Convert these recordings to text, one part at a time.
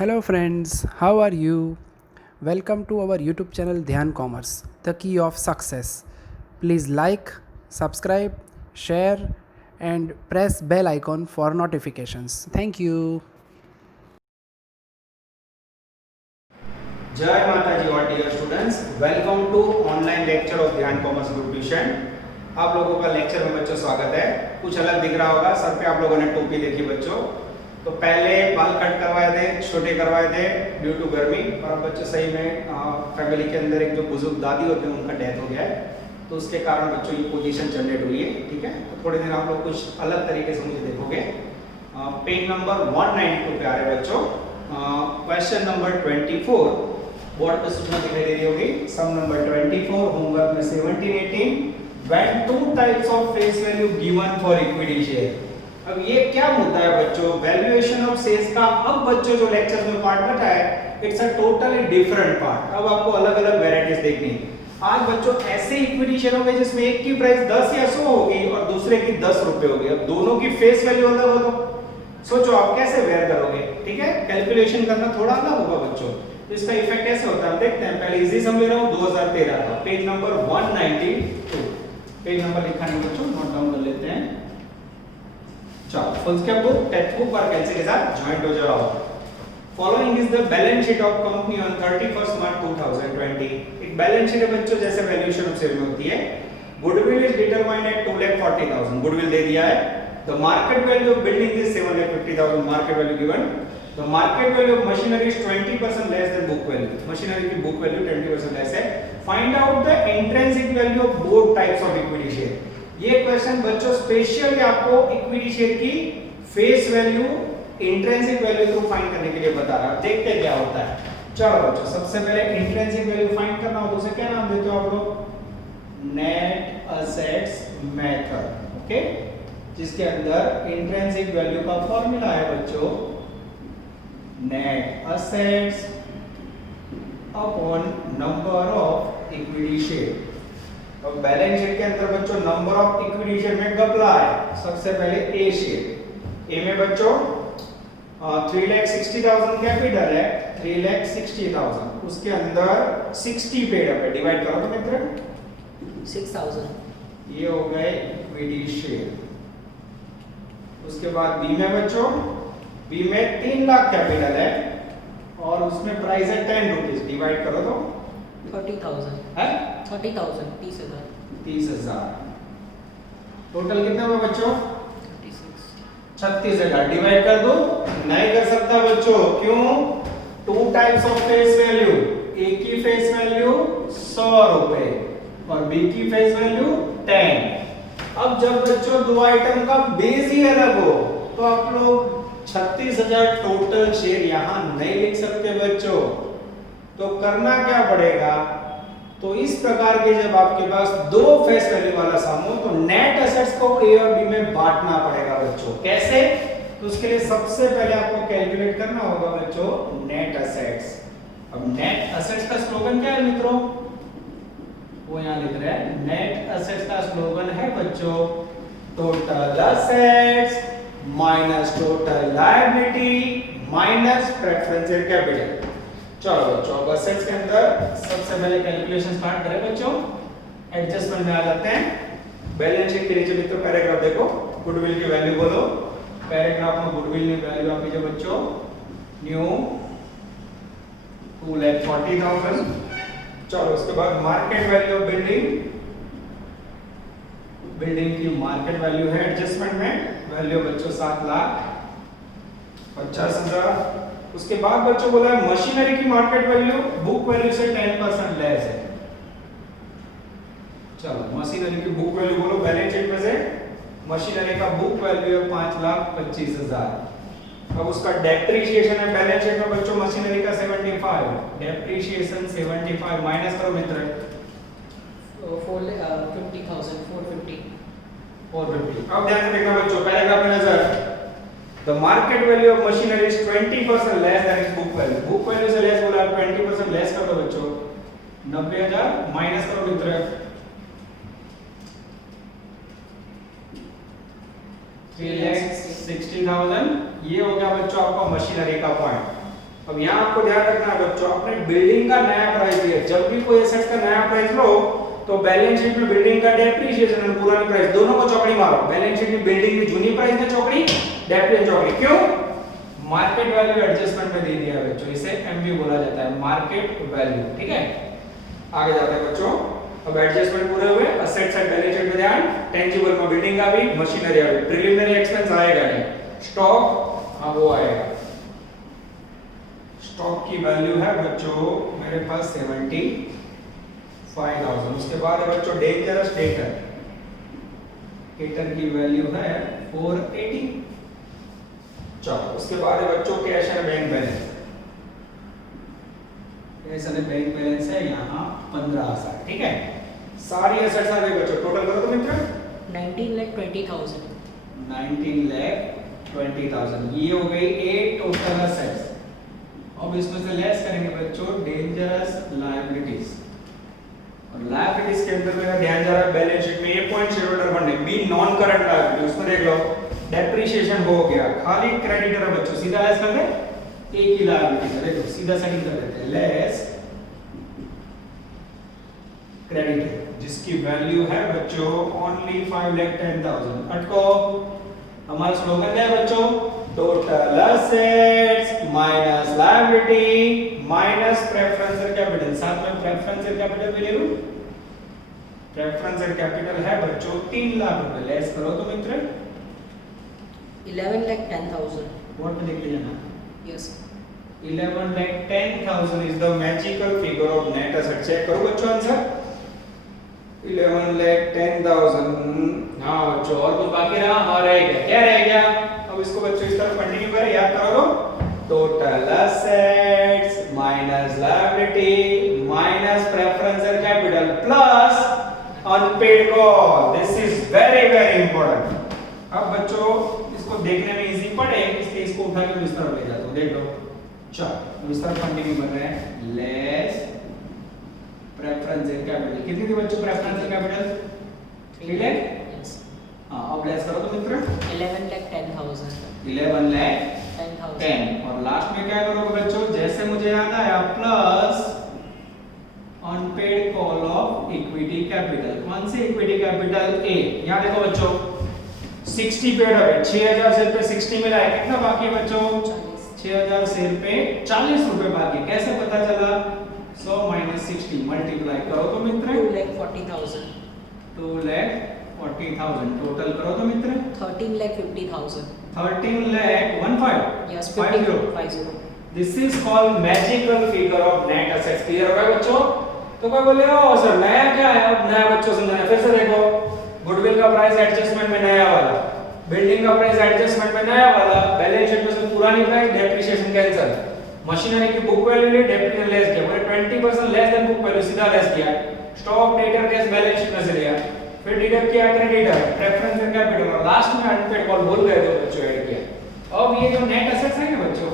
Hello friends, how are you? Welcome to our YouTube channel Dhyan Commerce, the key of success. Please like, subscribe, share and press bell icon for notifications. Thank you. जय माता जी और dear students, welcome to online lecture of Dhyan commerce group tuition. आप लोगों का lecture में बच्चों स्वागत है। कुछ अलग दिख रहा होगा, सर पे आप लोगों ने टोपी देखी बच्चों। तो पहले बाल कट करवाए थे, छोटे करवाए थे ड्यू टू गर्मी, और अब बच्चों सही में फैमिली के अंदर एक जो बुजुर्ग दादी होते हैं उनका डेथ हो गया है, तो उसके कारण बच्चों ये पोजीशन जनरेट हुई है। ठीक है, तो थोड़े दिन आप लोग कुछ अलग तरीके से मुझे देखोगे। पेज नंबर 192 पे आ रहे बच्चों। क्वेश्चन नंबर 24 बोर्ड पे सूचना दिखाई दे रही होगी। सम नंबर 24 होमवर्क में 17-18 when two types of face value given for equity share। अब ये क्या मुद्दा है बच्चों, वैल्यूएशन ऑफ शेयर्स का। अब बच्चों जो लेक्चर में पार्ट बचा है, it's a totally different part. अब आपको अलग अलग वैरायटीज देखनी है। आज बच्चों ऐसे इक्विटी शेयर होंगे जिसमें एक की प्राइस 10 या 100 होगी और दूसरे की 10 रुपए होगी। अब दोनों की फेस वैल्यू अलग हो तो सोचो आप कैसे वेयर करोगे। ठीक है, कैलकुलेशन करना थोड़ा अलग होगा बच्चों। तो इसका इफेक्ट कैसे होता है हम देखते हैं। पहले इजी सम ले रहा हूं 2013 का, पेज नंबर 192। पेज नंबर लिखा नहीं बच्चों, नोट डाउन कर लेते हैं। चलो full scape book, text book और कैंसिल के साथ ज्वाइंट हो जाओ। Following is the balance sheet of company on 31st March 2020। एक बैलेंस शीट है बच्चों, जैसे वैल्यूएशन ऑफ शेयर में होती है। Goodwill is determined at 2,40,000, goodwill दे दिया है। The market value of building is 7,50,000, market value given. The market value of machinery is 20% less than book value. Machinery की book value 20% less है। Find out the intrinsic value of both types of equity share। ये question बच्चों specially आपको equity share की face value, intrinsic value through find करने के लिए बता रहा है। देखते हैं क्या होता है। चलो बच्चों, सबसे पहले इंट्रिंसिक वैल्यू फाइंड करना हो तो उसे क्या नाम देते हो आप लोग? Net assets method. ओके, जिसके अंदर इंट्रिंसिक वैल्यू का फॉर्मूला है बच्चों net assets upon number of equity share. तो बैलेंस शीट के अंदर बच्चों नंबर ऑफ इक्विटी शेयर में गपला है। सबसे पहले ए शेयर, ए में बच्चों 3,60,000 कैपिटल है, 3,60,000, उसके अंदर 60 पेड अप है। डिवाइड करो तो मित्र 6,000। ये हो गए इक्विटी शेयर। उसके बाद बी में बच्चों, बी में 3 लाख कैपिटल है और उसमें प्राइस है 10 रुपीज। डिवाइड करो तो 30,000 है 30,000 30,000 30,000। टोटल कितना हुआ बच्चों? 36,000। डिवाइड कर दो, नहीं कर सकता बच्चों। क्यों? Two types of face value, A की फेस वैल्यू 100 रुपए और बी की फेस वैल्यू 10। अब जब बच्चों दो आइटम का बेस ही अलग हो तो आप लोग 36,000 टोटल शेयर यहां नहीं लिख सकते बच्चों। तो करना क्या पड़ेगा? तो इस प्रकार के जब आपके पास दो फेस वैल्यू वाला सम हो तो नेट एसेट्स को ए और बी में बांटना पड़ेगा बच्चों। कैसे? तो उसके लिए सबसे पहले आपको कैलकुलेट करना होगा बच्चों नेट एसेट्स। अब नेट एसेट्स का स्लोगन क्या है मित्रों? वो यहां लिख रहे हैं। नेट एसेट्स का स्लोगन है बच्चों total assets minus total liability minus preferential capital. चलो बच्चों, अब एसेट्स के अंदर सबसे पहले कैलकुलेशन स्टार्ट करें बच्चों। एडजस्टमेंट में आ जाते हैं। बैलेंस शीट के नीचे मित्रों पैराग्राफ देखो, गुडविल की वैल्यू बोलो। पैराग्राफ में गुडविल की वैल्यू आप लीजिए बच्चों, न्यू 2,40,000। चलो उसके बाद market value of building, building की मार्केट वैल्यू है एडजस्टमेंट में, वैल्यू बच्चों 7,50,000। उसके बाद बच्चों बोला है मशीनरी की मार्केट वैल्यू बुक वैल्यू से 10% लेस है। चलो मशीनरी की बुक वैल्यू बोलो बैलेंस शीट में से। मशीनरी का बुक वैल्यू है 5,25,000। अब उसका डेप्रिसिएशन है बैलेंस शीट में बच्चों मशीनरी का 75, डेप्रिसिएशन 75 माइनस करो मित्र 50,000 450। अब ध्यान से देखना बच्चों, पैराग्राफ में नजर। The market value of machinery is 20% less than it's book value. Book value से लेस बोला, 20% लेस कर दो बच्चों 90,000 माइनस करो मित्र 3,60,000। ये हो गया बच्चों आपका मशीनरी का पॉइंट। अब यहाँ आपको ध्यान रखना है बच्चों, अपने बिल्डिंग का नया प्राइस दिया, जब भी कोई एसेट का नया प्राइस लो तो बैलेंस शीट में बिल्डिंग का डेप्रिसिएशन और पुरानी प्राइस दोनों को चौकड़ी मारो। बैलेंस शीट में बिल्डिंग की जूनी प्राइस में चौकड़ी, डेप्रिसिएशन चौकड़ी। क्यों? मार्केट वैल्यू एडजस्टमेंट में दे दिया है बच्चों, इसे एमवी बोला जाता है, मार्केट वैल्यू। ठीक है, आगे जाते हैं बच्चों। अब एडजस्टमेंट पूरे हुए, असेट्स एंड बैलेंस शीट में ध्यान, टेंजिबल में बिल्डिंग का भी, मशीनरी का भी। प्रिलिमिनरी एक्सपेंस आएगा नहीं, स्टॉक हाँ वो आएगा। स्टॉक की वैल्यू है बच्चों मेरे पास 75,000। उसके बाद है बच्चों डेंजरस डेटर, डेटर की वैल्यू है 480। चलो उसके बाद है बच्चों cash and bank balance. Cash and bank balance है यहाँ 15,000। ठीक है, सारी एसेट्स आ गई बच्चों, टोटल करो तो मित्र 19,20,000। 19,20,000 ये हो गई 8 टोटल एसेट्स। अब इसमें से लेस करेंगे बच्चों डेंजरस लायबिलिटीज, और लायबिलिटीज के अंदर मेरा ध्यान जा रहा है बैलेंस शीट में ये point share holder fund b non current liability, उसमें देख लो डेप्रिसिएशन हो गया, खाली क्रेडिटर है बच्चों, सीधा लेस कर दे, एक ही लायबिलिटी है, देखो सीधा सेटिंग कर देते हैं, लेस क्रेडिटर जिसकी वैल्यू है बच्चों ओनली 5,10,000। अटको, हमारा स्लोगन क्या है बच्चों? Total assets minus liability minus preferential capital. साथ में प्रेफरेंशियल कैपिटल भी ले लूं, प्रेफरेंशियल कैपिटल है बच्चों 3 लाख रुपए। लेस करो तो मित्र 11,10,000। बोर्ड पे देख लीजिए ना, Yes. 11,10,000 is the magical figure of net asset। Check करो बच्चों आंसर 11,10,000। हाँ बच्चों, और कुछ बाकी रहा? हाँ रह गया, क्या रह गया? अब इसको बच्चों इस तरह कंटिन्यू करें, याद करो तो total assets minus liability minus preferential capital plus unpaid call. This is very very important. अब बच्चों इसको देखने में इजी पड़े इसलिए इसको उठा के इस तरफ ले जाता हूं, देख लो। चलो इस तरफ कंटिन्यू कर रहे हैं, लेस प्रेफरेंशियल कैपिटल। कितनी थी बच्चों प्रेफरेंशियल कैपिटल? 3 लाख। Yes. हां अब लेस करो तो मित्र 11,10,000। 11,10,000 और लास्ट में क्या करोगे बच्चों? जैसे मुझे याद आया plus unpaid call of equity capital. कौन सी इक्विटी कैपिटल? ए। यहां देखो बच्चों 60 पेड है, 6,000 शेयर पे 60 मिला है, कितना बाकी है बच्चों? 6,000 शेयर पे 40 रुपए बाकी। कैसे पता चला? 100 - 60 मल्टीप्लाई करो तो मित्र 2,40,000। 2,40,000 टोटल करो तो मित्र 13,50,000। 13,15,000। Yes, 50। 50. This is called magical figure of net assets. Clear हो गया बच्चों? तो कोई बोले ओ सर नया क्या है? अब नया बच्चों समझाना, फिर से देखो गुडविल का प्राइस एडजस्टमेंट में नया वाला, बिल्डिंग का प्राइस एडजस्टमेंट में नया वाला, बैलेंस शीट में से पुरानी प्राइस डेप्रिसिएशन कैंसिल, मशीनरी की बुक वैल्यू ले डेप्रिसिएशन लेस किया, बोले 20% लेस देन बुक वैल्यू सीधा लेस किया, stock debtor cash balance sheet में से लिया, फिर डिडक्ट किया क्रेडिटर प्रेफरेंशियल कैपिटल और लास्ट में अनपेड कॉल भूल गए तो बच्चों ऐड किया। अब ये जो नेट एसेट्स है ना बच्चों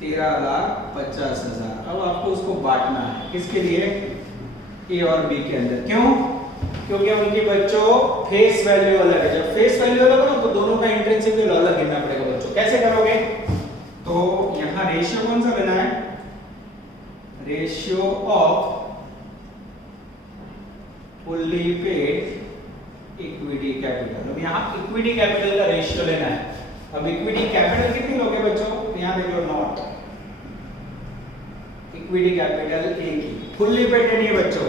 13,50,000। अब आपको उसको बांटना है, किसके लिए? ए और बी के अंदर। क्यों? क्योंकि उनकी बच्चों फेस वैल्यू अलग है। जब फेस वैल्यू अलग हो तो दोनों का इंट्रिंसिक वैल्यू अलग गिनना पड़ेगा बच्चों। कैसे करोगे? तो यहाँ रेशियो कौन सा लेना है? Ratio off fully paid equity capital. अब यहाँ इक्विटी कैपिटल का रेशियो लेना है। अब इक्विटी कैपिटल कितनी लोगे बच्चों? यहाँ देख लो नॉट इक्विटी कैपिटल ए की फुल्ली पेड नहीं है बच्चों,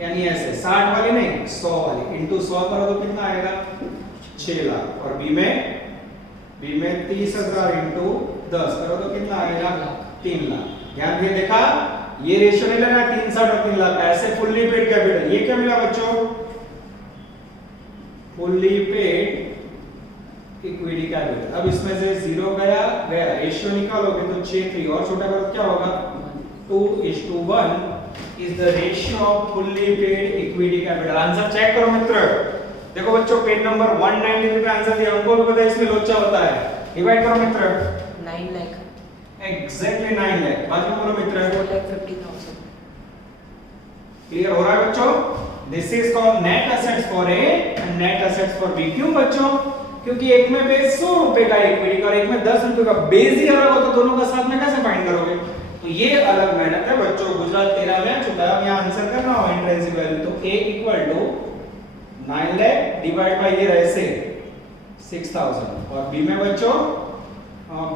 यानी ऐसे 60 वाली नहीं 100 वाली इनटू 100 करो तो कितना आएगा? 6 लाख। और बी में 30,000 इनटू 10 करो तो कितना आएगा? 3 लाख। ध्यान दिए, देखा ये रेशियो नहीं लगा 360 और 3 लाख का, ऐसे फुल्ली पेड कैपिटल। ये क्या मिला बच्चों? Fully paid equity capital. अब इसमें से 0 गया, रेशियो निकालोगे तो 6 3 और छोटा करो क्या होगा? 2:1 is the ratio of fully paid equity capital। Answer check करो मित्र। देखो बच्चों पेज नंबर 193 पे आंसर दिया, हमको भी पता है इसमें लोचा होता है। डिवाइड करो मित्र 9 lakh। एग्जैक्टली 9 लाख। बाद में बोलो मित्र 4,50,000। क्लियर हो रहा है बच्चों? This is called net assets for A and net assets for B. क्यों बच्चों? क्योंकि एक में बेस 100 रुपए का इक्विटी का और एक में 10 रुपए का, बेस ही अलग हो तो दोनों का साथ में कैसे फाइंड करोगे? तो ये अलग मेहनत है बच्चों। गुजरात 13 में आ चुका है, अब यहाँ आंसर करना हो इंट्रिंसिक वैल्यू, तो a equal to 9 lakh divide by ये रहे से 6000 और b में बच्चों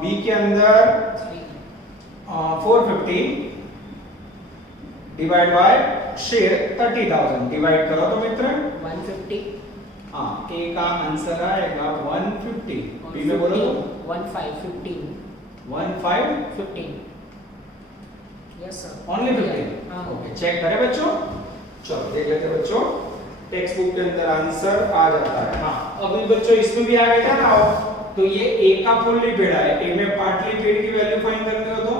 b के अंदर 450 डिवाइड बाय शेयर 30,000 डिवाइड करो तो मित्र 150 हाँ a का आंसर आएगा 150, और b में बोलो तो 15 यस सर ओनली 15। हाँ ओके चेक करें बच्चों, चलो देख लेते हैं बच्चों, टेक्स्ट बुक के अंदर आंसर आ जाता है। हाँ अभी बच्चों इसमें भी आ गया था ना, तो ये a का फुल्ली पेड है, a में पार्टली पेड की वैल्यू फाइंड करनी हो तो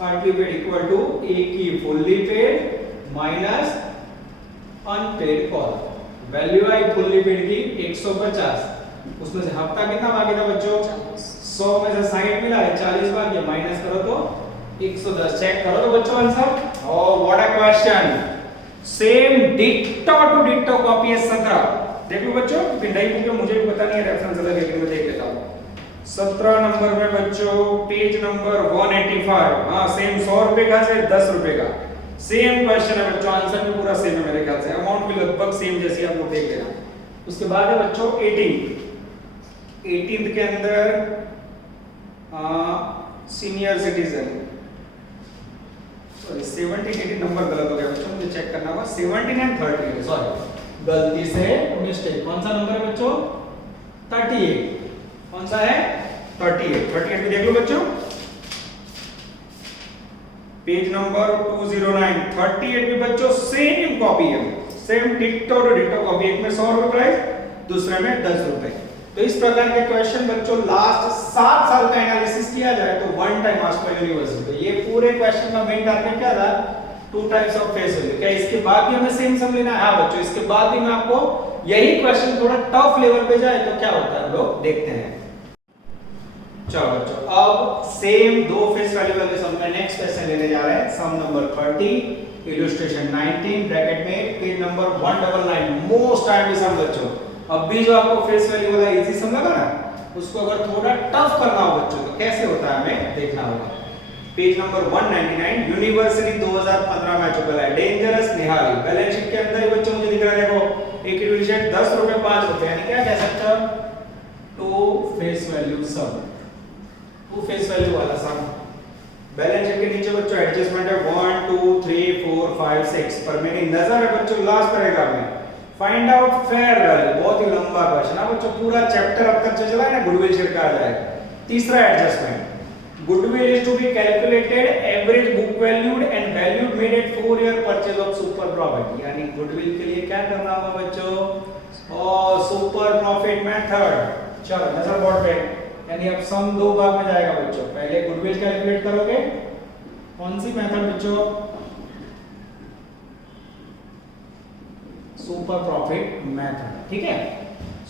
partly paid equal to a की fully paid minus unpaid call, value आई फुल्ली पेड की 150, उसमें से हफ्ता कितना बाकी था बच्चों 100 में से 60 मिला है, 40 बाकी, माइनस करो तो 110। चेक करो तो बच्चों answer. Oh what a question, same ditto to ditto copy है 17। देख लो बच्चों, नई बुक में मुझे भी पता नहीं है रेफरेंस अलग है, लेकिन मैं देख लेता हूं 17 नंबर में बच्चों पेज नंबर 185। हां सेम 100 रुपए का से 10 रुपए का सेम क्वेश्चन है बच्चों, आंसर भी पूरा सेम है मेरे ख्याल से, अमाउंट भी लगभग सेम जैसी आप लोग देख लेना। उसके बाद है बच्चों 18th के अंदर सीनियर सिटीजन, सॉरी 17 18 नंबर गलत हो गया बच्चों, मुझे चेक करना होगा। 17 एंड 30 सॉरी गलती से मिस्टेक, कौन सा नंबर है बच्चों 38, कौन सा है 38 भी देख लो बच्चों, पेज नंबर 209 38 भी बच्चों सेम कॉपी है, same ditto to ditto copy, एक में 100 रुपए प्राइस दूसरे में 10 रुपए। तो इस प्रकार के क्वेश्चन बच्चों लास्ट 7 साल का एनालिसिस किया जाए तो one time asked by university. तो ये पूरे क्वेश्चन का मेन टारगेट क्या था, 2 टाइप्स ऑफ फेस वैल्यू। क्या इसके बाद भी हमें सेम सम लेना है? हां बच्चों इसके बाद भी मैं आपको यही क्वेश्चन थोड़ा टफ लेवल पे जाए तो क्या होता है हम लोग देखते हैं। चलो बच्चों अब सेम 2 फेस वैल्यू वाले सम का नेक्स्ट क्वेश्चन लेने जा रहे हैं, सम नंबर 30 इलस्ट्रेशन 19 ब्रैकेट में पेज नंबर 199 मोस्ट टाइम सम बच्चों। अब भी जो आपको फेस वैल्यू वाला इजी सम लगा ना, उसको अगर थोड़ा टफ करना हो बच्चों तो कैसे होता है हमें देखना होगा। पेज नंबर 199 यूनिवर्सिटी 2015 में चुका है डेंजरस निहाली, बैलेंस शीट के अंदर ही बच्चों मुझे दिख रहा है देखो एक यूनिट 10 रुपए 5 रुपए, यानी क्या कह सकते हो 2 फेस वैल्यू सम, 2 फेस वैल्यू वाला सम। बैलेंस शीट के नीचे बच्चों एडजस्टमेंट है 1 2 3 4 5 6 पर मेरी नजर है बच्चों लास्ट पैराग्राफ में फाइंड आउट फेयर वैल्यू, बहुत ही लंबा क्वेश्चन है बच्चों, पूरा चैप्टर अब तक चला है ना गुडविल शीट का आ जाएगा। तीसरा adjustment, goodwill is to be calculated average book valued and valued made at 4-year purchase of super profit, यानी goodwill के लिए क्या करना होगा बच्चों और सुपर प्रॉफिट मेथड। चलो नजर बोर्ड पे, यानी अब सम 2 भाग में जाएगा बच्चों, पहले goodwill कैलकुलेट करोगे, कौन सी मेथड बच्चों सुपर प्रॉफिट मेथड, ठीक है।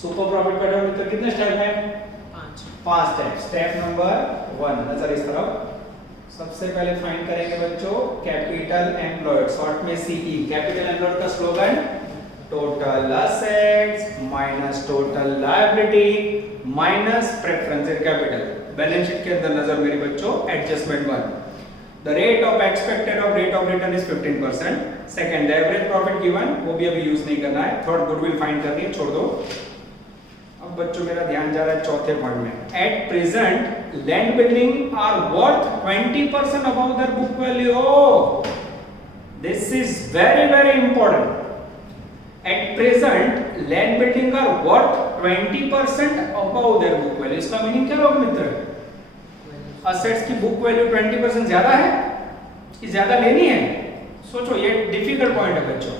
सुपर प्रॉफिट मेथड में कितने स्टेप है 5 स्टेप। स्टेप नंबर 1 नजर इस तरफ, सबसे पहले फाइंड करेंगे बच्चों कैपिटल एम्प्लॉयड, शॉर्ट में सीई। कैपिटल एम्प्लॉयड का slogan total assets minus total liability minus preference capital. Balance sheet के अंदर नजर मेरी बच्चों adjustment 1, the rate of expected of rate of return is 15%। Second average profit given, वो भी अभी यूज नहीं करना है। थर्ड गुडविल फाइंड करनी है, छोड़ दो। अब बच्चों मेरा ध्यान जा रहा है चौथे पॉइंट में, at present land building are worth 20% above their book value. This is very very important. At present land building are worth 20% above their book value. इसका मीनिंग क्या होगा मित्र, असेट्स की बुक वैल्यू 20% ज्यादा है कि ज्यादा लेनी है? सोचो ये डिफिकल्ट पॉइंट है बच्चों,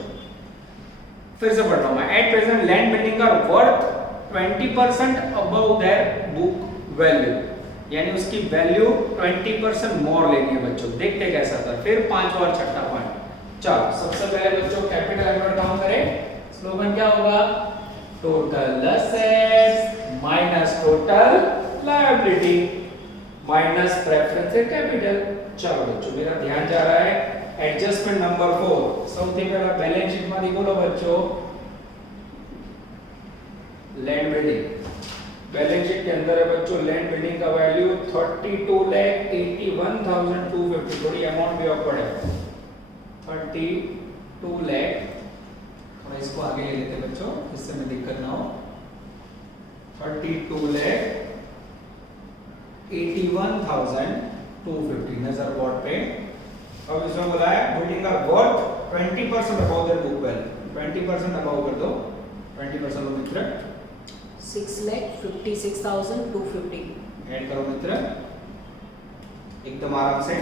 फिर से पढ़ रहा हूं मैं। At present land building are worth 20% above their book value, यानी उसकी वैल्यू 20% मोर लेनी है बच्चों। देखते कैसा था। फिर 5वां और 6वां पॉइंट। चलो सबसे पहले बच्चों कैपिटल एम्प्लॉयड काउंट करें। स्लोगन क्या होगा, total assets minus total liability minus preference capital. चलो बच्चों मेरा ध्यान जा रहा है एडजस्टमेंट नंबर 4। સૌથી પહેલા બેલેન્સ શીટ માંથી બોલો બચ્ચો लैंड बिल्डिंग बैलेंस शीट के अंदर है बच्चों लैंड बिल्डिंग का वैल्यू 32,81,250, थोड़ी अमाउंट भी ऑकवर्ड है 32 लाख, थोड़ा इसको आगे ले लेते हैं बच्चों इससे में दिक्कत ना हो। 32,81,250 नजर बोर्ड पे। अब इसमें बोला है बिल्डिंग का worth 20% above the book value, 20% above कर दो, 20% लो मित्र, 6,56,250, ऐड करो मित्र एकदम आराम से,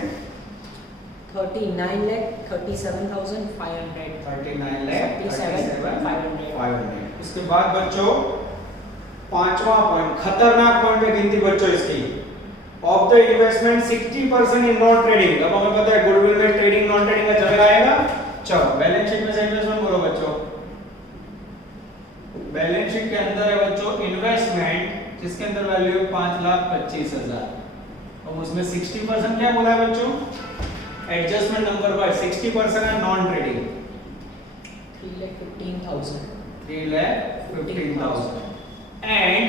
39,37,500, 39,37,500। इसके बाद बच्चों पांचवा पॉइंट, खतरनाक पॉइंट है गिनती बच्चों इसकी, of the investment 60% in non trading. अब हमें पता है गुडविल में ट्रेडिंग नॉन ट्रेडिंग का झगड़ा आएगा। चलो बैलेंस शीट में से इन्वेस्टमेंट बोलो बच्चों, बैलेंस शीट के अंदर है बच्चों इन्वेस्टमेंट जिसके अंदर वैल्यू है 5,25,000। अब उसमें 60% क्या बोला है बच्चों, एडजस्टमेंट नंबर बाय 60% है non trading, 3,15,000, 3,15,000 and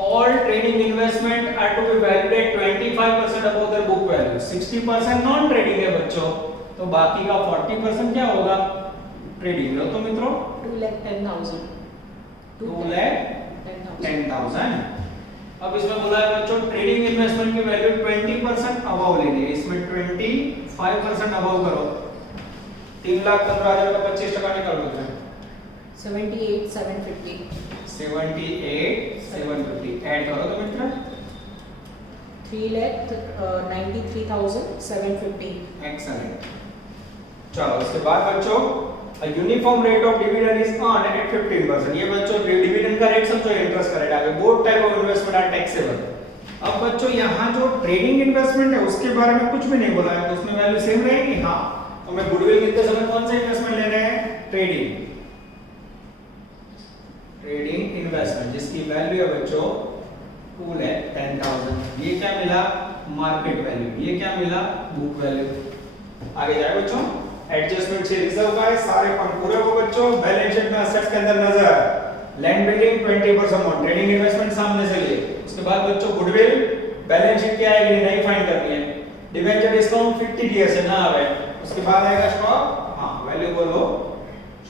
all trading investment are to be valued at 25% above their book value। 60% non trading है बच्चों, तो बाकी का 40% क्या होगा, ट्रेडिंग। लो तो मित्रों 2,10,000, 2,10,000। अब इसमें बोला है बच्चों ट्रेडिंग इन्वेस्टमेंट की वैल्यू 20% अबव लेनी है, इसमें 25% अबव करो, 3,15,000 का 25% निकाल लो, 78,750, 78,750 ऐड करो तो मित्र, 3,93,750, एक्सीलेंट। चलो उसके बाद बच्चों uniform rate of dividend is earned at 15%। ये बच्चों डिविडेंड का रेट समझो, इंटरेस्ट का रेट आगे, both type of investment are taxable. अब बच्चों यहाँ जो ट्रेडिंग इन्वेस्टमेंट है उसके बारे में कुछ भी नहीं बोला है, तो उसमें वैल्यू सेम रहेगी। हाँ, तो मैं गुडविल कितने समय कौन सा इन्वेस्टमेंट ले रहे हैं, ट्रेडिंग इन्वेस्टमेंट जिसकी वैल्यू है बच्चों 2,10,000। ये क्या मिला, मार्केट वैल्यू, ये क्या मिला, बुक वैल्यू। आगे जाए बच्चों, एडजस्टमेंट से रिजर्व का है, सारे फंड पूरे हो बच्चों। बैलेंस शीट में असेट्स के अंदर नजर land building 20% on trading investment सामने से लिए। उसके बाद बच्चों गुडविल बैलेंस शीट क्या आएगी, नहीं फाइंड करनी है, डिबेंचर डिस्काउंट 50 डीएस है ना आवे। उसके बाद आएगा स्टॉक, हां वैल्यू बोलो,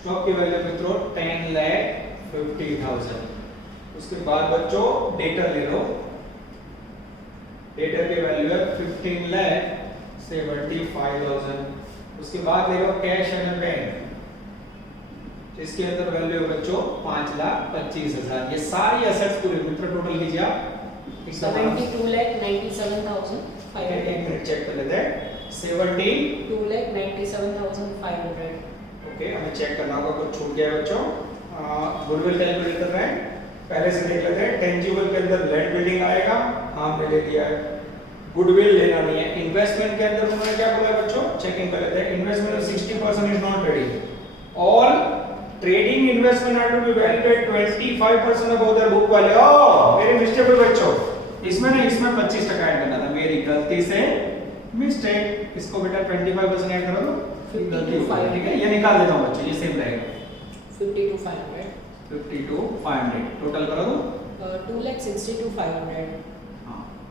स्टॉक की वैल्यू मित्रों 10,50,000। उसके बाद बच्चों डेटर ले लो, डेटर की वैल्यू है 15,75,000। उसके बाद ले लो कैश एंड बैंक, इसके अंदर वैल्यू है बच्चों 5,25,000। ये सारी एसेट्स पूरे मित्र टोटल कीजिए आप, 72,97,500, एक मिनट चेक कर लेते हैं, 72,97,500, ओके हमें चेक करना होगा कुछ छूट गया है बच्चों। गुडविल कैलकुलेट कर रहे हैं, पहले से देख लेते हैं। टेंजिबल के अंदर लैंड बिल्डिंग आएगा, हाँ हमने ले लिया है, गुडविल लेना नहीं है। इन्वेस्टमेंट के अंदर उन्होंने क्या बोला बच्चों, चेकिंग कर लेते हैं। Investment 60% is not trading, all trading investment are to be valued at 25% above their book value. Oh very mistake बच्चों, इसमें नहीं, इसमें 25% ऐड करना था, मेरी गलती से मिस्टेक। इसको बेटा 25% ऐड करो तो गलती हो गई, ठीक है, ये निकाल देता हूं बच्चों, ये सेम रहेगा। 52,500, 52,500 टोटल करो तो 2,62,500,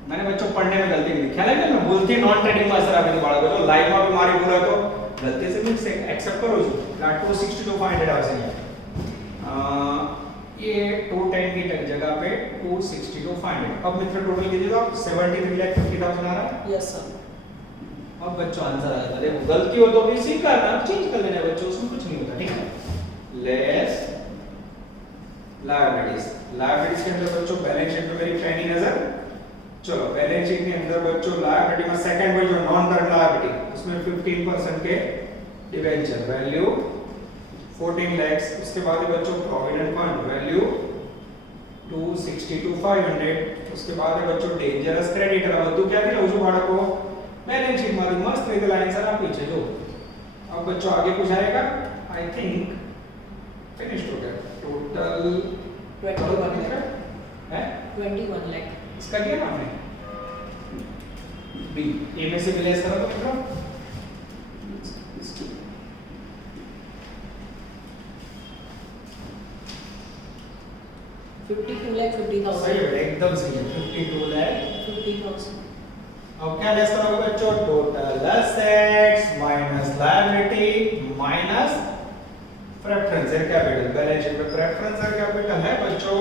मैंने बच्चों पढ़ने में गलती की, ख्याल है कि मैं बोलती नॉन ट्रेडिंग में असर आपके बाळा को लाइव में भी मारी बोला तो गलती से भी एक्सेप्ट करो जी। 262,500 आवश्यक है, ये 210 की जगह पे 262,500। अब मित्र टोटल कीजिए तो 73,50,000 आ रहा है। Yes sir. अब बच्चों आंसर आ जाता है, देखो गलती हो तो भी स्वीकारना, चेंज कर लेना बच्चों, उसमें कुछ नहीं होता, ठीक है। लेस लायबिलिटीज, लायबिलिटीज के अंदर बच्चों बैलेंस शीट में मेरी पहली नजर, चलो बैलेंस शीट के अंदर बच्चों लायबिलिटी में सेकंड में जो नॉन करंट लायबिलिटी, उसमें 15% के डिबेंचर वैल्यू 14 lakhs। उसके बाद है बच्चों प्रोविडेंट फंड वैल्यू 262,500। उसके बाद है बच्चों डेंजरस क्रेडिटर, अब तू क्या दिला उजो भाड़ा को बैलेंस शीट में मस्त नहीं दिला आंसर आप पीछे जो। अब बच्चों आगे कुछ आएगा, आई थिंक फिनिश्ड हो गया। टोटल 21 लाख है, 21 लाख। इसका क्या नाम है, बी, ए में से विलेज करो तो मित्रों 52,50,000 सही 50,000. है, एकदम सही है, 52 लाख। 50,000. अब क्या लेस करोगे बच्चों? Total assets minus liability minus preference share capital. Balance sheet में प्रेफरेंस शेयर कैपिटल है बच्चों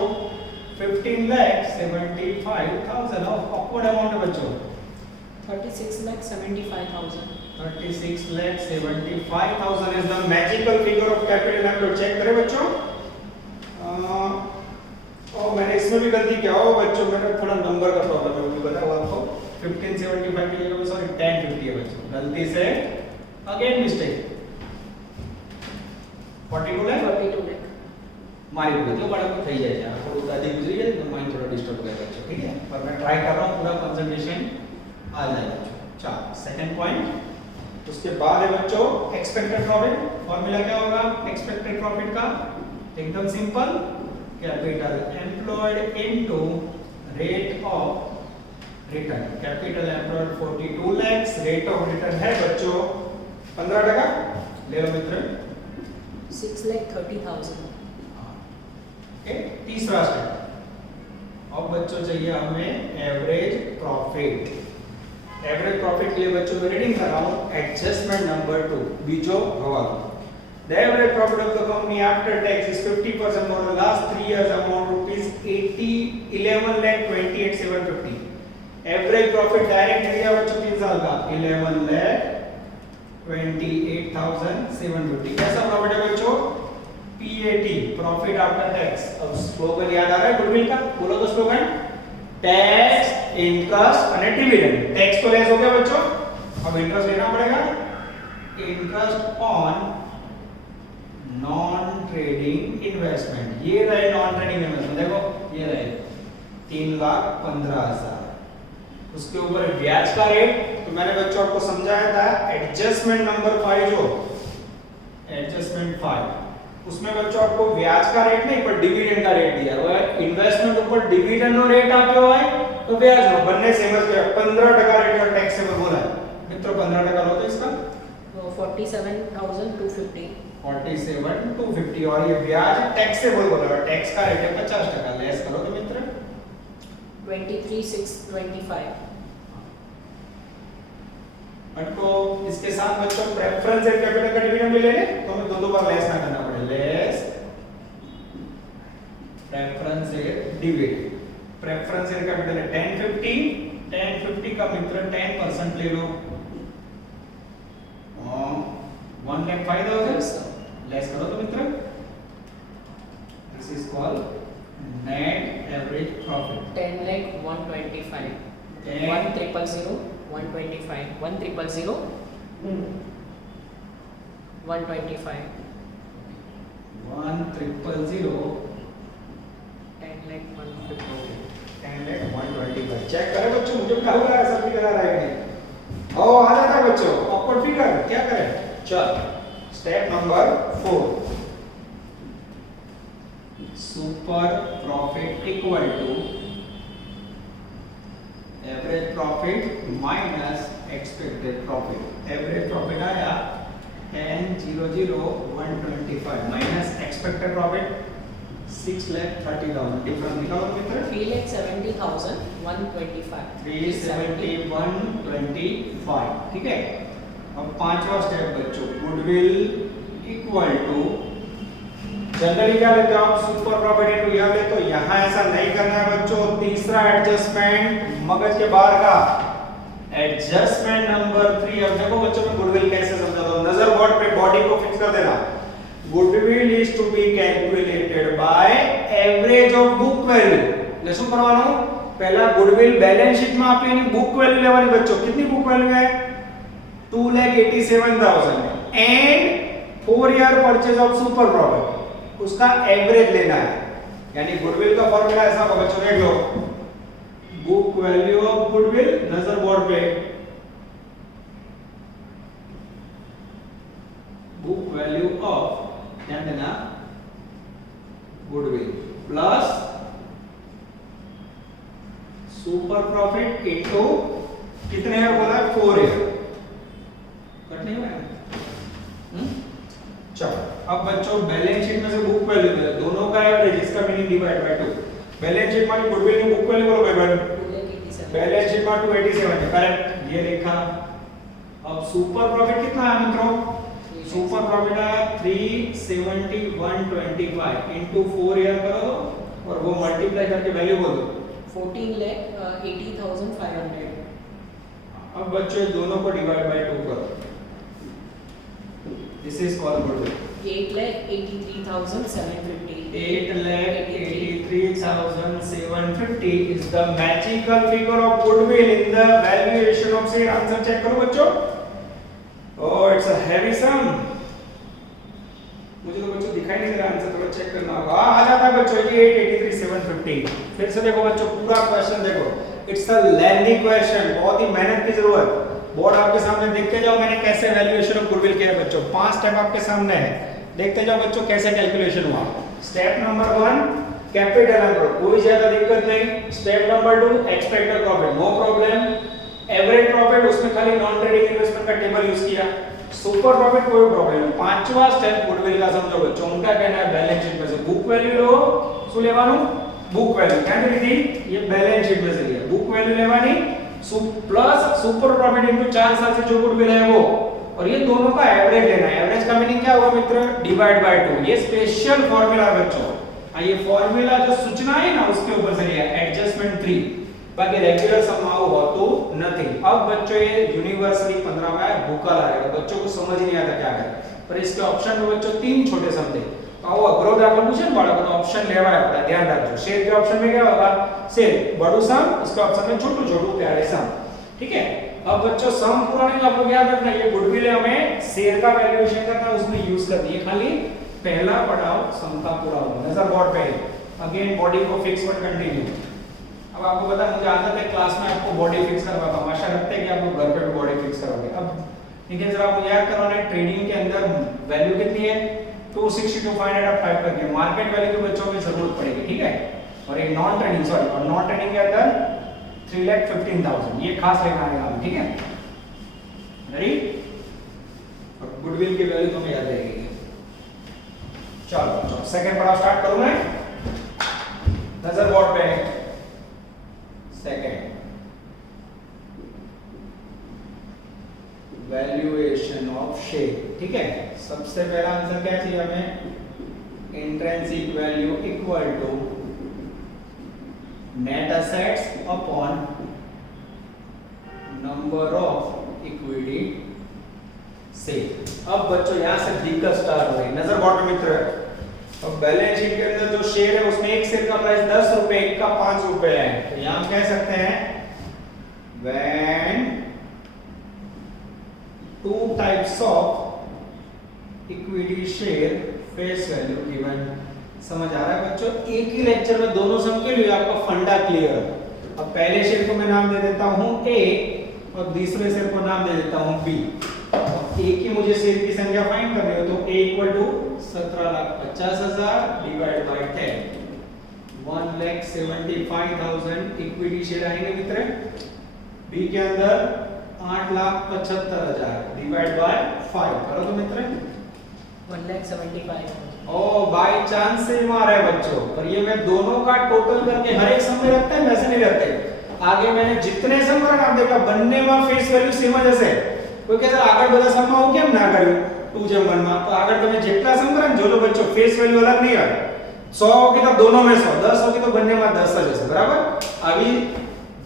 15,75,000 ऑकवर्ड अमाउंट है बच्चों। 36,75,000. 36,75,000 is the magical figure of capital employed. Check करें बच्चों। और मैंने इसमें भी गलती किया हो बच्चों, मेरा थोड़ा नंबर का प्रॉब्लम है, मुझे बताओ आपको 1575 की जगह सॉरी 1050 है बच्चों, गलती से अगेन मिस्टेक। 42 लाख 42 lakh. मारी बोले तो बड़ा को થઈ જાય છે, આપણું દાદી ગુજરી જાય તો માઇન્ડ થોડો ડિસ્ટર્બ કરે बच्चों, ठीक है, पर मैं ट्राई कर रहा हूं पूरा कंसंट्रेशन आ जाए बच्चों। चलो सेकंड पॉइंट, उसके बाद है बच्चों एक्सपेक्टेड प्रॉफिट। फॉर्मूला क्या होगा एक्सपेक्टेड प्रॉफिट का? एकदम simple, capital employed into rate of return. Capital employed 42 lakh, rate of return है बच्चों 15%। ले लो मित्र। 6,30,000. ओके, तीसरा स्टेप। अब बच्चों चाहिए हमें एवरेज प्रॉफिट। एवरेज प्रॉफिट के लिए बच्चों मैं रीडिंग कर रहा हूं एडजस्टमेंट नंबर 2 बीजो हवाला। The average profit of the company after tax is 50% for the last 3 years amount rupees 11,28,750। Average profit direct area बच्चों 3 साल का 11,28,750। कैसा प्रॉफिट है बच्चों? PAT, profit after tax. अब स्लोगन याद आ रहा है गुडविल का? बोलो तो स्लोगन। टैक्स, इंटरेस्ट और डिविडेंड। टैक्स तो लेस हो गया बच्चों, अब इंटरेस्ट लेना पड़ेगा। Interest on non trading investment, ये रहे नॉन ट्रेडिंग इन्वेस्टमेंट, देखो ये रहे 3,15,000। उसके ऊपर ब्याज का रेट तो मैंने बच्चों आपको समझाया था एडजस्टमेंट नंबर 5 जो एडजस्टमेंट 5, उसमें बच्चों आपको ब्याज का रेट नहीं पर डिविडेंड का रेट दिया हुआ है। इन्वेस्टमेंट ऊपर डिविडेंड नो रेट आप्यो है तो ब्याज नो बन्ने सेम જ है। 15% रेट और टैक्सेबल बोला है मित्रों, 15% लो तो इसका 47,250. 47,250 और ये ब्याज टैक्सेबल बोला है, टैक्स का रेट है 50%। लेस करो तो मित्र 23,625. तो इसके साथ बच्चों प्रेफरेंस शेयर कैपिटल का डिविडेंड भी ले ले तो हमें दो बार लेस ना करना पड़े। Less preference share dividend. Preference share capital है 1050 का मित्र 10% ले लो 1,05,000। लेस करो तो मित्र this is called net average profit. 10,125. 1,000,000, 125. 1,000,000, 125. 1,000,000 10,150. 10,125। Check करें बच्चों, मुझे क्या हो रहा है, सब फिगर आ रहा है कि नहीं? ओ आ जाता है बच्चों ऑकवर्ड फिगर। क्या करें? चल step number 4, super profit equal to average profit minus expected profit. Average profit आया 10,00,125 माइनस एक्सपेक्टेड प्रॉफिट 6,30,000। डिफरेंस निकालो मित्र 3,70,125. 370,125। ठीक है, अब पांचवा स्टेप बच्चों गुडविल इक्वल टू, जनरली क्या लेते हो आप सुपर प्रॉफिट इनटू यह ले, तो यहां ऐसा नहीं करना है बच्चों। तीसरा एडजस्टमेंट मगज के बाहर का एडजस्टमेंट नंबर 3। अब देखो बच्चों मैं गुडविल कैसे समझाता हूं, नजर बोर्ड पे बॉडी को फिक्स कर देना। Goodwill is to be calculated by average of book value. ले શું કરવાનું, પહેલા ગુડવિલ બેલેન્સ શીટ માં આપી એની બુક વેલ્યુ લેવાની બચ્ચો। कितनी बुक वैल्यू है 2,87,000 and 4 year purchase of super profit, उसका एवरेज लेना है। यानी गुडविल का फॉर्मूला ऐसा होगा बच्चों, देख लो बुक वैल्यू ऑफ गुडविल नजर बोर्ड पे, बुक वैल्यू ऑफ ध्यान देना goodwill plus super profit into कितने ईयर बोला है 4 ईयर। कट नहीं हुआ है? चलो अब बच्चों बैलेंस शीट में से बुक वैल्यू दे दोनों का एवरेज, इसका meaning divide by 2। Balance sheet में गुडविल की बुक वैल्यू बोलो भाई बहन 287 बैलेंस शीट में 287 है करेक्ट ये लिखा अब सुपर प्रॉफिट कितना है मित्रों सुपर प्रॉफिट है 37125 इनटू 4 ईयर करो तो और वो मल्टीप्लाई करके वैल्यू बोल दो 14,80,500 अब बच्चों दोनों को डिवाइड बाय 2 करो this is called goodwill 8,83,750 8,83,750 is the magical figure of goodwill in the valuation of share answer check करो बच्चों oh it's a heavy sum मुझे तो बच्चों दिखाई नहीं दे रहा आंसर थोड़ा चेक करना होगा आ जाता है बच्चों ये 8,83,750 फिर से देखो बच्चों पूरा क्वेश्चन देखो इट्स अ लेंथी क्वेश्चन बहुत ही मेहनत की जरूरत बोर्ड आपके सामने देखते जाओ मैंने कैसे वैल्यूएशन ऑफ गुडविल किया है बच्चों 5 स्टेप आपके सामने है देखते जाओ बच्चों कैसे कैलकुलेशन हुआ स्टेप नंबर 1 कैपिटल एंटर कोई ज्यादा दिक्कत नहीं step number 2 expected profit no problem average profit उसमें खाली नॉन ट्रेडिंग इन्वेस्टमेंट का टेबल यूज किया सुपर प्रॉफिट कोई प्रॉब्लम नहीं पांचवा स्टेप गुडविल का समझो बच्चों उनका कहना है बैलेंस शीट में से बुक वैल्यू लो શું લેવાનું बुक वैल्यू ક્યાંથી લીધી ये बैलेंस शीट में से लिया बुक वैल्यू लेवानी प्लस सुपर प्रॉफिट इनटू 4 साल से जो गुडविल है वो और ये दोनों का एवरेज लेना है एवरेज का मीनिंग क्या होगा मित्र डिवाइड बाय 2 ये स्पेशल फार्मूला बच्चों ये फार्मूला जो सूचना है ना उसके ऊपर से लिया एडजस्टमेंट 3 बाकी रेगुलर सम आओ हो तो नथिंग अब बच्चों ये यूनिवर्सली 15 में भूखा लगेगा बच्चों को समझ नहीं आता क्या करें पर इसके ऑप्शन में बच्चों 3 छोटे सम थे तो आओ अग्रो दाखला पूछे ने बाळको तो ऑप्शन लेवाय पड़ा ध्यान रखो शेर के ऑप्शन में क्या होगा शेर बड़ू सम इसके ऑप्शन में छोटू छोटू प्यारे सम ठीक है अब बच्चों सम पूरा नहीं आपको याद रखना ये गुडविल है हमें शेर का वैल्यूएशन करना उसमें यूज करनी है खाली पहला पढ़ाओ सम का पूरा होगा नजर बोर्ड पे अगेन बॉडी को फिक्स पर कंटिन्यू अब आपको पता मुझे आदत है क्लास में आपको बॉडी फिक्स करवाता हूं आशा रखते हैं कि आप लोग घर पे भी बॉडी फिक्स करोगे अब लेकिन जरा मुझे याद करवाना है ट्रेडिंग के अंदर वैल्यू कितनी है 262 फाइंड आउट टाइप करके मार्केट वैल्यू तो बच्चों की जरूरत पड़ेगी ठीक है और एक नॉन ट्रेडिंग सॉरी और नॉन ट्रेडिंग के अंदर 3,15,000 ये खास लेना है आप ठीक है रेडी और गुडविल की वैल्यू तुम्हें याद रहेगी चलो सेकंड पढ़ाओ स्टार्ट करूं मैं नजर बोर्ड पे सेकंड वैल्यूएशन ऑफ शेयर ठीक है सबसे पहला आंसर क्या चाहिए हमें intrinsic value equal to net assets upon number of equity share अब बच्चों यहां से दिक्कत स्टार्ट हो रही नजर बोर्ड में मित्र अब बैलेंस शीट के अंदर जो शेयर है उसमें एक शेयर का प्राइस 10 रुपए एक का 5 रुपए है तो यहां हम कह सकते हैं when two types of equity share face value given समझ आ रहा है बच्चों एक ही लेक्चर में दोनों सम के लिए आपका फंडा क्लियर अब पहले शेयर को मैं नाम दे देता हूं A और दूसरे शेयर को नाम दे देता हूं B एक ही मुझे शेयर की संख्या फाइंड करनी हो तो A equal to 17,50,000 divide by 10 1,75,000 equity share आएंगे मित्र B के अंदर 8,75,000 डिवाइड बाय 5 करो तो मित्र 1,75,000 ओ बाय चांस से मार है बच्चों पर ये मैं दोनों का टोटल करके हर एक सम में रखते हैं वैसे नहीं रखते आगे मैंने जितने सम करा आप देखा बनने में फेस वैल्यू सेम જ હશે કોઈ કે સર આગળ બધા સમ માં હું કેમ ના કર્યું 2 1 માં તો આગળ તમે જેટલા સમ કરા જો લો બચ્ચો फेस वैल्यू अलग नहीं है 100 होगी तो दोनों में 100 10 होगी तो बनने में 10 જ હશે बराबर अभी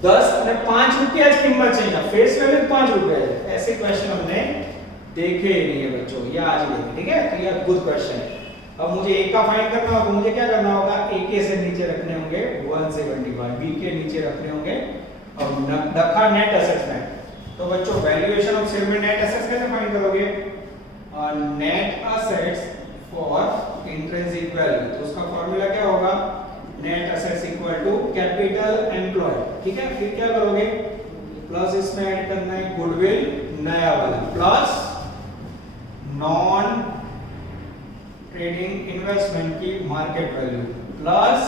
10 અને 5 रुपया की कीमत चाहिए फेस वैल्यू 5 रुपया है ऐसे क्वेश्चन हमने देखे ही नहीं है बच्चों ये आज देखे ठीक है तो ये गुड क्वेश्चन है अब मुझे ए का फाइंड करना होगा तो मुझे क्या करना होगा ए के से नीचे रखने होंगे 175 बी के नीचे रखने होंगे और रखा नेट एसेट्स में तो बच्चों वैल्यूएशन ऑफ शेयर में नेट एसेट्स कैसे फाइंड करोगे net assets for intrinsic value तो उसका फार्मूला क्या होगा net assets equal to capital employed ठीक है फिर क्या करोगे प्लस इसमें ऐड करना है गुडविल नया वाला प्लस नॉन ट्रेडिंग इन्वेस्टमेंट की market value plus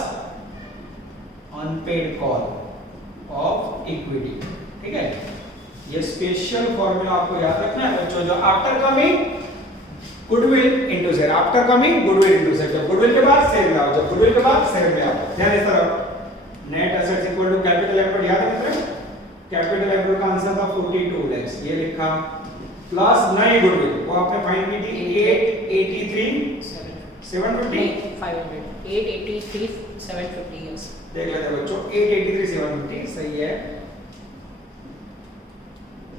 unpaid call of equity ठीक है ये स्पेशल फॉर्मूला आपको याद रखना है बच्चों जो after coming goodwill into share after coming goodwill into share goodwill के बाद शेयर में आओ जब गुडविल के बाद शेयर में आओ ध्यान इस तरफ net assets equal to capital employed, याद है मित्र? कैपिटल एम्प्लॉयड का आंसर था 42 lakhs, ये लिखा प्लस नई गुडविल वो आपने फाइंड की थी 883 750 500 883 750 यस। देख लेते हैं बच्चों 883 750 सही है।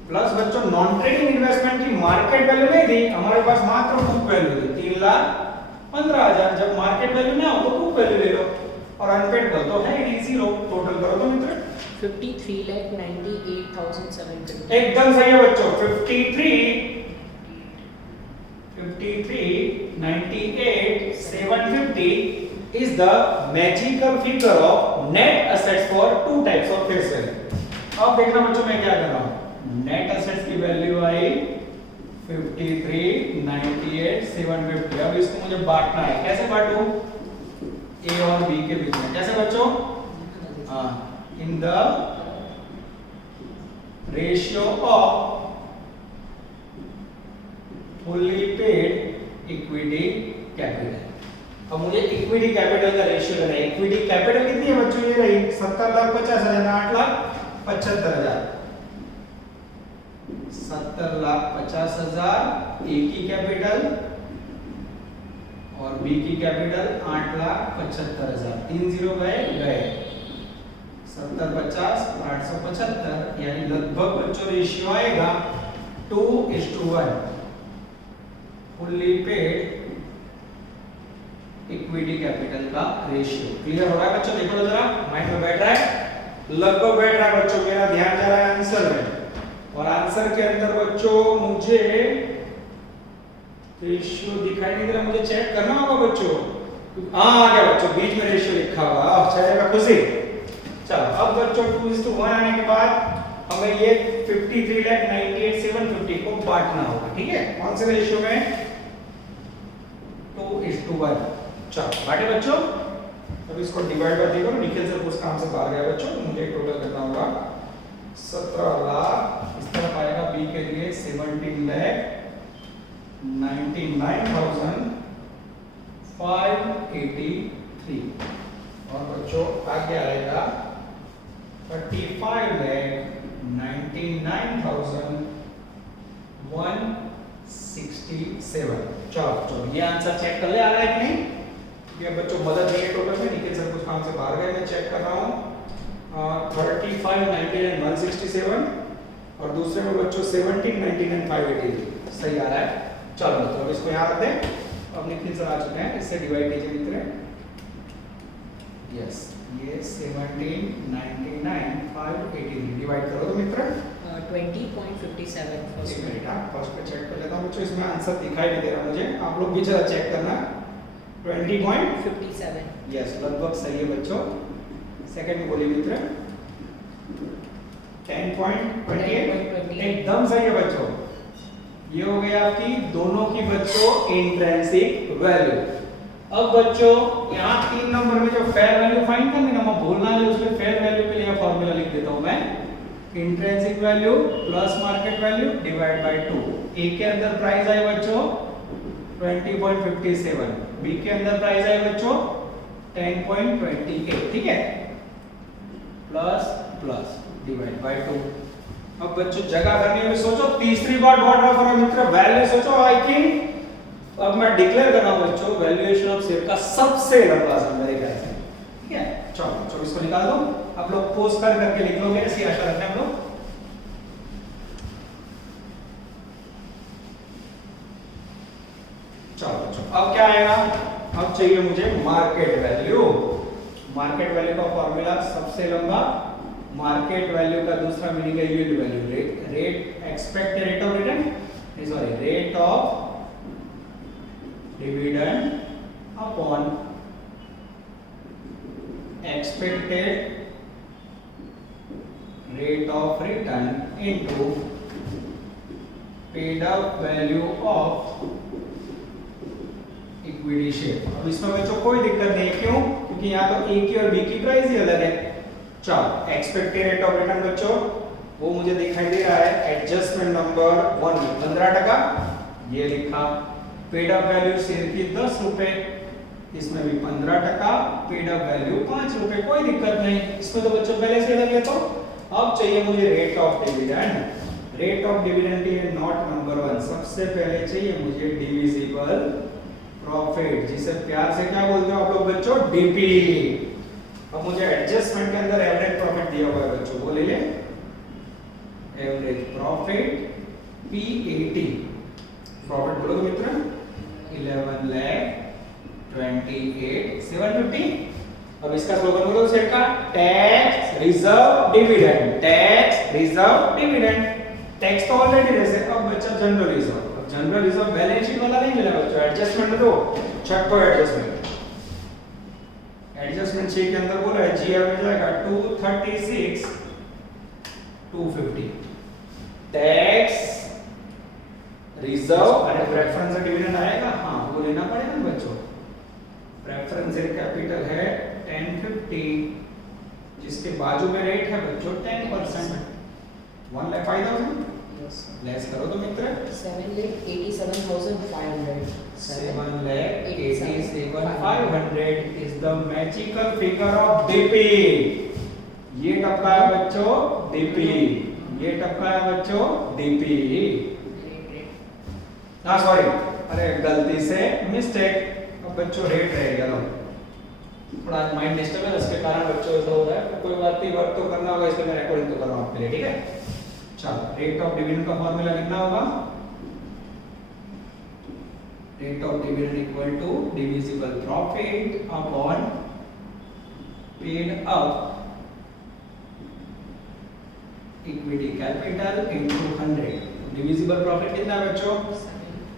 प्लस बच्चों नॉन ट्रेडिंग इन्वेस्टमेंट की मार्केट वैल्यू नहीं थी हमारे पास, मात्र बुक वैल्यू थी 3,15,000। जब मार्केट वैल्यू ना हो तो बुक वैल्यू ले लो और अनपेड कर दो है 0। टोटल करो तो मित्र 53,98,750 एकदम सही है बच्चों। 53,98,750 is the magical figure of net assets for two types of face value। अब देखना बच्चों मैं क्या कर रहा हूं, नेट एसेट्स की वैल्यू आई 53,98,750। अब इसको मुझे बांटना है, कैसे बांटूं? ए और बी के बीच में, कैसे बच्चों? In the ratio off fully paid equity capital. अब मुझे इक्विटी कैपिटल का रेशियो लेना है। इक्विटी कैपिटल कितनी है बच्चों? ये रही 70,50,000 8,75,000। 70,50,000 ए की कैपिटल और बी की कैपिटल 8,75,000। 3 0 गए 70 50 875, यानी लगभग बच्चों रेशियो आएगा 2:1 फुल्ली पेड इक्विटी कैपिटल का रेशियो। क्लियर हो रहा है बच्चों? देखो जरा माइंड में बैठ रहा है, लगभग बैठ रहा है बच्चों। मेरा ध्यान जा रहा है आंसर में, और आंसर के अंदर बच्चों मुझे रेशियो दिखाई नहीं दे रहा, मुझे चेक करना होगा बच्चों। हाँ आ गया बच्चों, बीच में रेशियो लिखा हुआ। अब चलेगा खुशी। चलो अब बच्चों 2:1 आने के बाद हमें ये 53,98,750 को बांटना होगा। ठीक है, कौन से रेशियो में? 2:1। चलो बांटे बच्चों। अब इसको डिवाइड कर दिया करो। निखिल सर उस काम से बाहर गया बच्चों, मुझे टोटल करना होगा 17 लाख। इस तरफ आएगा बी के लिए 17,99,583 और बच्चों आगे आएगा 35,99,167। चलो ये आंसर चेक कर ले, आ रहा है कि नहीं? ये बच्चों मदद नहीं है टोटल में, निखिल सर कुछ काम से बाहर गए, मैं चेक कर रहा हूँ। 35,99,167 और दूसरे में बच्चों 17,99,583 सही आ रहा है। चलो तो अब इसको यहाँ रख दें। अब निखिल सर आ चुके हैं, इससे डिवाइड कीजिए मित्र। यस, ये 17,99,583 डिवाइड करो तो मित्र 20.57 एक मिनट फर्स्ट पे चेक कर लेता हूँ बच्चों। इसमें आंसर दिखाई नहीं दे रहा मुझे, आप लोग भी जरा चेक करना। 20.57 यस लगभग सही है बच्चों। सेकंड में बोलिए मित्र 10.28 एकदम सही है बच्चों। ये हो गई आपकी दोनों की बच्चों इंट्रिंसिक वैल्यू। अब बच्चों यहाँ 3 नंबर में जो फेयर वैल्यू फाइंड करनी है ना, मैं भूलना है उसमें फेयर वैल्यू के लिए फॉर्मूला लिख देता हूँ मैं। Intrinsic value plus market value divide by 2। ए के अंदर प्राइस आई बच्चों 20.57, बी के अंदर प्राइस आई बच्चों 10.28। ठीक है, प्लस प्लस डिवाइड बाय 2। अब बच्चों जगह करनी है, सोचो तीसरी बार डॉट रखो मित्र, वैल्यू सोचो। आई थिंक अब मैं डिक्लेयर कर रहा हूं बच्चों वैल्यूएशन ऑफ शेयर का सबसे लंबा सम मेरे ख्याल से। ठीक है, चलो 24 को निकाल दो। आप लोग पोस्ट करके लिख लोगे, ऐसी आशा रखते हैं हम लोग। चलो बच्चों अब क्या आएगा? अब चाहिए मुझे मार्केट वैल्यू। मार्केट वैल्यू का फॉर्मूला सबसे लंबा, मार्केट वैल्यू का दूसरा मीनिंग है yield value. Rate expected rate of return, sorry rate of dividend upon expected rate of return into paid up value of equity share. अब इसमें बच्चों कोई दिक्कत नहीं, क्यों? क्योंकि यहाँ तो ए की और बी की प्राइस ही अलग है। चलो एक्सपेक्टेड रेट ऑफ रिटर्न बच्चों वो मुझे दिखाई दे रहा है एडजस्टमेंट नंबर 1 में 15%, ये लिखा। पेड अप वैल्यू शेयर की 10 रुपए इसमें भी 15%, पेड अप वैल्यू 5 रुपए, कोई दिक्कत नहीं, इसमें तो बच्चों पहले से लगे। तो अब चाहिए मुझे rate of dividend. Rate of dividend के लिए नॉट नंबर 1, सबसे पहले चाहिए मुझे डिविजिबल प्रॉफिट, जिसे प्यार से क्या बोलते हो आप लोग बच्चों, डीपी। अब मुझे एडजस्टमेंट के अंदर एवरेज प्रॉफिट दिया हुआ है बच्चों, वो ले ले, एवरेज प्रॉफिट P80, प्रॉफिट बोलो तो मित्र 11,28,750। अब इसका स्लोगन बोलो सेट का, tax reserve dividend, tax reserve dividend. Tax तो ऑलरेडी जैसे, अब बच्चा जनरल रिजर्व। अब जनरल रिजर्व बैलेंस शीट वाला नहीं मिला बच्चों, एडजस्टमेंट में तो चेक तो एडजस्टमेंट, एडजस्टमेंट शीट के अंदर बोला है जी एवरेज आएगा 236,250। टैक्स रिजर्व, अरे प्रेफरेंस डिविडेंड आएगा, हाँ वो लेना पड़ेगा ना बच्चों। प्रेफरेंस कैपिटल है 1050, जिसके बाजू में रेट है बच्चों 10%, 1,05,000 लेस करो तो मित्र 7,87,500 7,87,500 is the magical figure of DP. ये टपका है बच्चों डीपी, ये टपका है बच्चों डीपी। हाँ सॉरी, अरे गलती से मिस्टेक, अब बच्चों रेट रह गया ना, थोड़ा माइंड डिस्टर्ब है, इसके कारण बच्चों ऐसा हो रहा है। कोई बात नहीं, वर्क तो करना होगा, इसलिए मैं रिकॉर्डिंग तो कर रहा हूँ आपके लिए, ठीक है। चलो रेट ऑफ डिविडेंड का फॉर्मूला लिखना होगा, rate of dividend equal to divisible profit upon paid up equity capital into 100। Divisible profit कितना है बच्चों,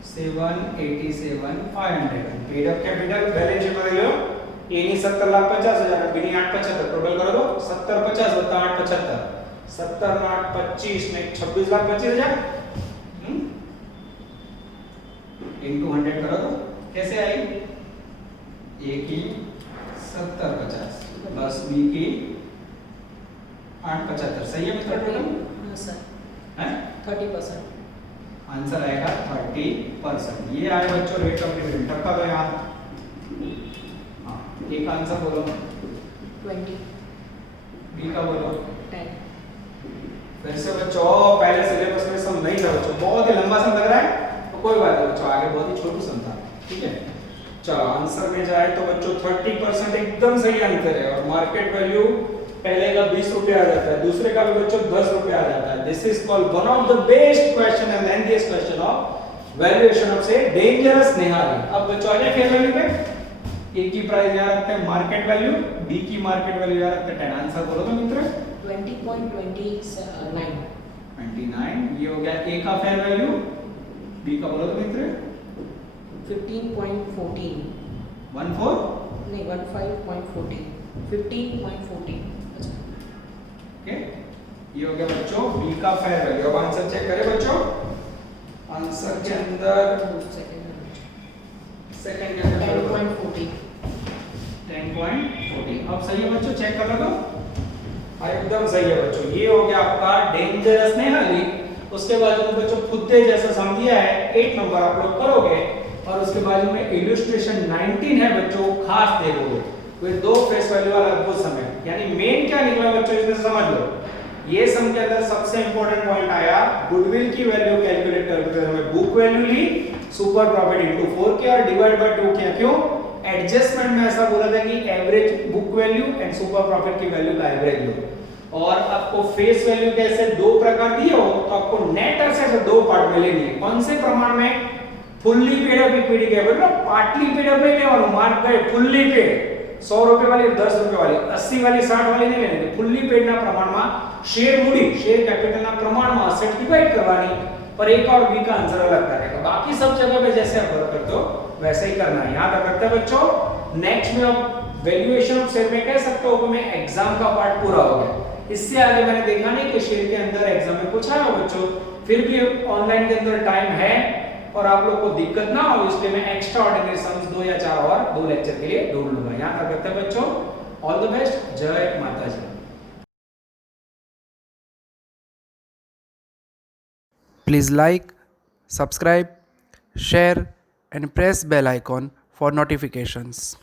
7,87,500। Paid up capital balance sheet में लो, ये नहीं 70,50,000, बिनी 875 टोटल करो तो 70,50 + 875, 70,825 में 26,25,000 इनटू 100 करो तो कैसे आई, ए की 70,50 प्लस बी की 875, सही है मित्र टोटल? हाँ सर, हैं 30%। आंसर आएगा 30%। ये आए बच्चों रेट ऑफ डिविडेंड, टक्का दो यहाँ। हाँ एक आंसर बोलो, 20, बी का बोलो 10। फिर से बच्चों पहले सिलेबस में सम नहीं था बच्चों, बहुत ही लंबा सम लग रहा है, तो कोई बात नहीं बच्चों, आगे बहुत ही छोटू सम था, ठीक है। चलो आंसर में जाए तो बच्चों 30% एकदम सही आंसर है। और मार्केट वैल्यू पहले का 20 रुपए आ जाता है, दूसरे का भी बच्चों 10 रुपए आ जाता है। This is called one of the best question and lengthiest question of valuation of से डेंजरस निहारी। अब बच्चों आ जाए फेयर वैल्यू पे, ए की प्राइस यहाँ रखते हैं मार्केट वैल्यू, बी की मार्केट वैल्यू यहाँ रखते हैं 10। आंसर बोलो तो मित्र 20.29, 29। ये हो गया ए का फेयर वैल्यू, बी का बोलो तो मित्र 15.14, 14। नहीं 15.14, 15.14। अच्छा, ओके ये हो गया बच्चों बी का फेयर वैल्यू। अब आंसर चेक करें बच्चों, आंसर के अंदर सेकंड के अंदर 10.14। 10.14 अब सही है बच्चों, चेक कर लो तो एकदम सही है बच्चों। ये हो गया आपका डेंजरस निहारी। उसके बाजू में बच्चों खुद्दे जैसा सम दिया है 8 नंबर आप लोग करोगे, और उसके बाजू में इलस्ट्रेशन 19 है बच्चों, खास देखोगे फिर दो फेस वैल्यू वाला अद्भुत सम है। यानी मेन क्या निकला बच्चों इसमें समझ लो, ये सम के अंदर सबसे इंपॉर्टेंट पॉइंट आया गुडविल की वैल्यू कैलकुलेट करते हुए बुक वैल्यू ली, सुपर प्रॉफिट इनटू 4 किया और डिवाइड बाय 2 किया। क्यों? एडजस्टमेंट में ऐसा बोला था कि average book value and super profit की वैल्यू का एवरेज लो। और आपको फेस वैल्यू के ऐसे दो प्रकार दिए हो तो आपको नेट एसेट दो पार्ट में लेनी है। कौन से प्रमाण में? Fully paid up equity capital, partly paid up नहीं लेना, मार्क गए फुल्ली पेड 100 रुपए वाली 10 रुपए वाली 80 वाली 60 वाली नहीं लेनी, फुल्ली पेड ना प्रमाण में शेर मूडी शेर कैपिटल ना प्रमाण में असेट डिवाइड करवानी और एक और बी का आंसर अलग करेगा। बाकी सब जगह पे जैसे आप वर्क करते हो वैसे ही करना है। याद रखते हैं बच्चों, नेक्स्ट में आप वैल्यूएशन ऑफ शेयर में कह सकते हो कि मैं एग्जाम का पार्ट पूरा हो गया। इससे आगे मैंने देखा नहीं कि शेयर के अंदर एग्जाम में पूछा है बच्चों, फिर भी ऑनलाइन के अंदर टाइम है और आप लोग को दिक्कत ना हो इसलिए मैं एक्स्ट्रा ऑर्डिनरी सम्स 2 या 4 और 2 लेक्चर के लिए ढूंढ लूंगा। यहां तक रखते हैं बच्चों, ऑल द बेस्ट, जय माता जी। Please like, subscribe, share and press bell icon for notifications.